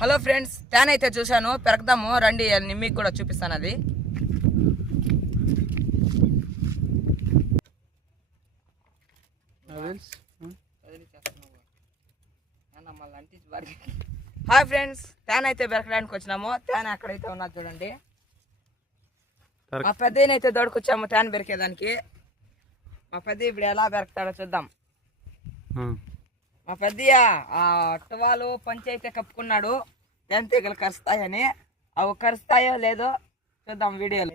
Hello friends tan అయితే చూశాను. పెరగదాము. రండి మీకు కూడా చూపిస్తాను అది. హాయ్ ఫ్రెండ్స్ ట్యాన్ అయితే బెరకడానికి వచ్చినాము. ట్యాన్ అక్కడైతే ఉన్నది చూడండి. మా పెద్ద అయితే దొడుకొచ్చాము ట్యాన్ బెరికేదానికి మా పెద్ద ఇప్పుడు ఎలా బెరకుతాడో చూద్దాం. మా పెద్దయ్య ఆ అట్టవాలు పంచి అయితే కప్పుకున్నాడు తెగలు కరుస్తాయని. అవి కరుస్తాయో లేదో చూద్దాం వీడియోలో.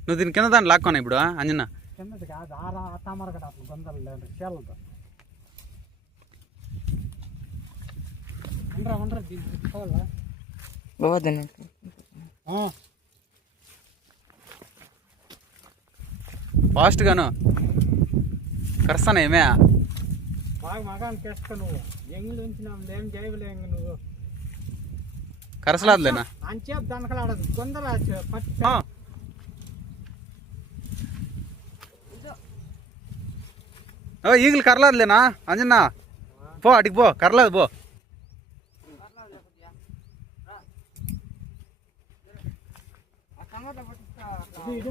నువ్వు దీని కింద దాన్ని లాక్కోనా ఇప్పుడు అంజన్న? కిందది కాదు ఆరా తామరగడ అట్లా గొందలు లేదు చీలదు ఉండరా ఉండరా దీనికి పెట్టుకోవాలా ఫాస్ట్ గాను కరుస్తాను ఏమే బాగా మగాన్ని తెచ్చుకో నువ్వు ఎంగిలి ఉంచినాం ఏం చేయలే ఇంక నువ్వు కరసలాదులేనా అంచేపు దనకలాడదు గొందల పట్టి ఓ ఈగలు కరలాదులేనా అంజన్న పో అడిగి పో కరలేదు పో ఇది,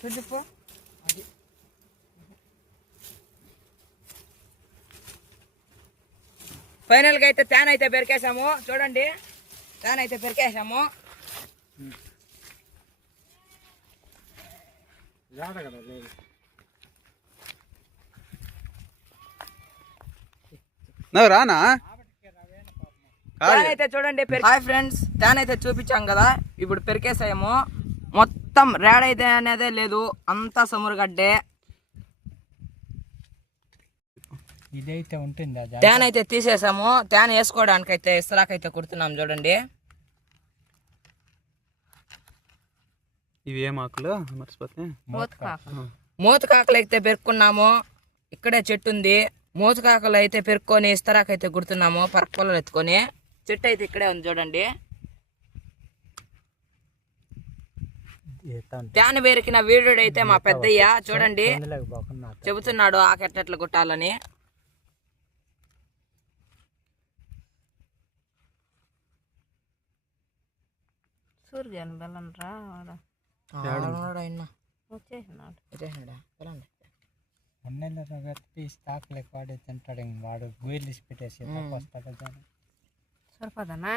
చూడిపో ఫైనల్గా అయితే ట్యాన్ అయితే పెరికేసాము. చూడండి. ట్యాన్ అయితే పెరికేసాము. నువ్వు రానా? ట్యాన్ అయితే చూడండి హాయ్ ఫ్రెండ్స్ ట్యాన్ అయితే చూపించాం కదా. ఇప్పుడు పెరికేసాము మొత్తం రేడ్ అయితే అనేదే లేదు. అంతా సమురుగడ్డే ఇదైతే ఉంటుంది ట్యాన్ అయితే తీసేసాము. ట్యాన్ వేసుకోవడానికి అయితే ఇస్తరాకైతే కుడుతున్నాం చూడండి. ఇవి ఏం ఆకులు? మర్చిపోతే మూతకాకలు. అయితే పెరుక్కున్నాము. ఇక్కడే చెట్టు ఉంది మూతకాకలు అయితే పెరుక్కొని ఇస్తరాకైతే కుడుతున్నాము. పరపొలలు ఎత్తుకొని. చెట్టు అయితే ఇక్కడే ఉంది చూడండి. ట్యాన్ పెరికిన వీడుడు అయితే మా పెద్దయ్య. చూడండి. చెబుతున్నాడు ఆకెట్లెట్లు కుట్టాలని. సూర్యన్ బెల్లం రా లెక్క వాడే తింటాడు ఇంక వాడు గోయిలు తీసి పెట్టేసి వస్తాడు సరిపోదనా?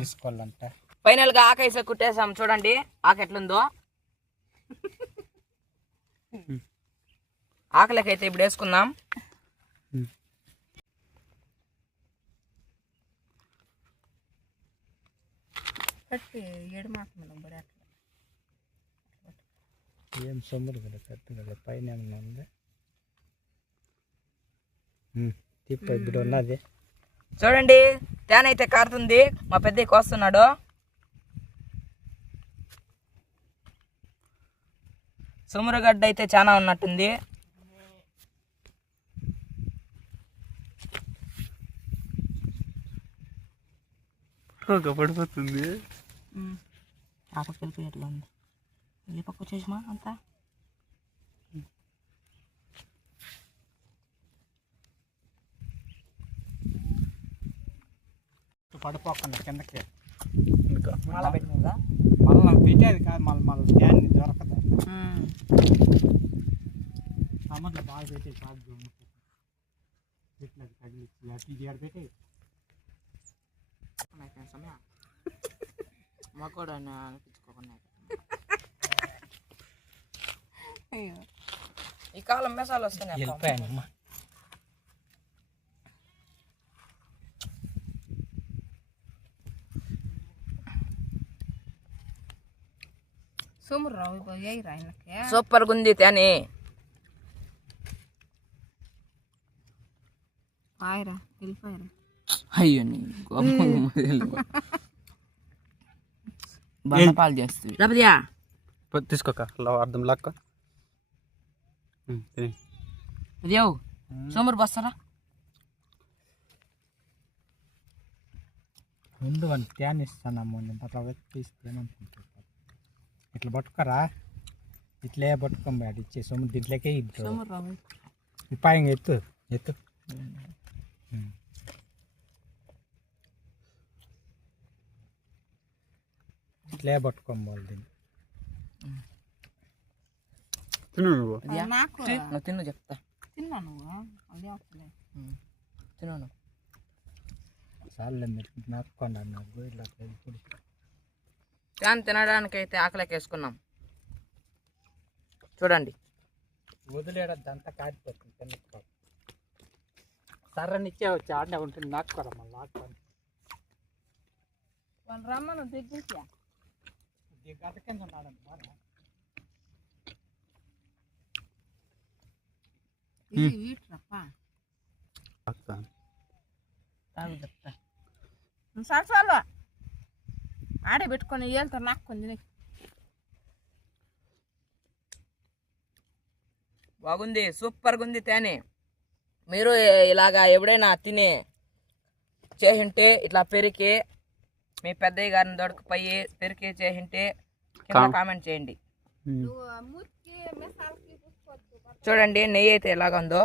తీసుకోవాలంట. ఫైనల్గా ఆకైతే కుట్టేసాం చూడండి ఆకు ఎట్లుందో. ఆకలికైతే ఇప్పుడు వేసుకుందాం. ఏం సొమ్ములు కదా పైన ఏమన్నా ఉంది? తిప్ప ఇప్పుడు ఉన్నది. చూడండి తేనె అయితే కారుతుంది. మా పెద్ద కోస్తున్నాడు. సుమురగడ్డ అయితే చాలా ఉన్నట్టుంది పడిపోతుంది. ఆ పక్క వెళ్ళిపోయి ఎట్లా ఉంది ఈ పక్క వచ్చేసిమా అంతా? పడిపోకుండా కిందకి. మళ్ళా పెట్టినదా మళ్ళీ పెట్టేది కాదు మళ్ళీ మళ్ళీ ధ్యాన్ని దొరకదు సమ్మర్లో బాగా పెట్టే షాప్ పెట్టలేదు తగిలిచ్చి అటు ఇది ఆడ పెట్టే సమయం మాకు కూడా అనిపించుకోకుండా ఈ కాలం మెసాలు వస్తున్నాయి అప్ప. వెళ్ళిపోయానమ్మా సోమురు రావు పోయి ఆయనకి సూపర్ గుంది తేని అయ్యో బండపాలు చేస్తుంది పో- తీసుకోక అర్థం లాక్క. దేవు సోమరు బస్తారా ముందు వాళ్ళు ధ్యాన్ ఇస్తానమ్మా నేను అట్లా వ్యక్తి ఇస్తే ఇట్లా పట్టుకోరా? ఇట్లే పట్టుకొని ఆడి ఇచ్చే సొమ్ము దీంట్లోకే ఇద్దు సోమరు రావు ఈ పాయం ఎత్తు ఎత్తు. ఇట్లే పట్టుకోవాలి దీన్ని. తిను నువ్వు? నాకు చెప్తా. తిన్నా నువ్వు? అదే వస్తుంది తిను నువ్వు. చాలు నాటుకోండి అన్న గోయిలు ఫ్యాన్ తినడానికి అయితే ఆకలికి వేసుకున్నాం చూడండి కాడిపోతుంది తిన్నట్టుకో సర్రనిచ్చే వచ్చి ఆడనే ఉంటుంది. నాటుకోరా మళ్ళీ నాటుకోండి వాళ్ళు రమ్మను దగ్గరికి ఈ గంట కింద ఉన్నాడండి బాగా ఇది వీటరప్ప? తాగు చెప్తా. చాలు చాలు ఆడే పెట్టుకొని ఏళ్ళతో నాకు. కొంచెం బాగుంది సూపర్గా ఉంది తేనె. మీరు ఇలాగా ఎప్పుడైనా తిని చేసింటే ఇట్లా పెరికి మీ పెద్దయ్య గారిని దొడకపోయి పెరికి చేసింటే కింద కామెంట్ చేయండి. చూడండి నెయ్యి అయితే ఎలాగ ఉందో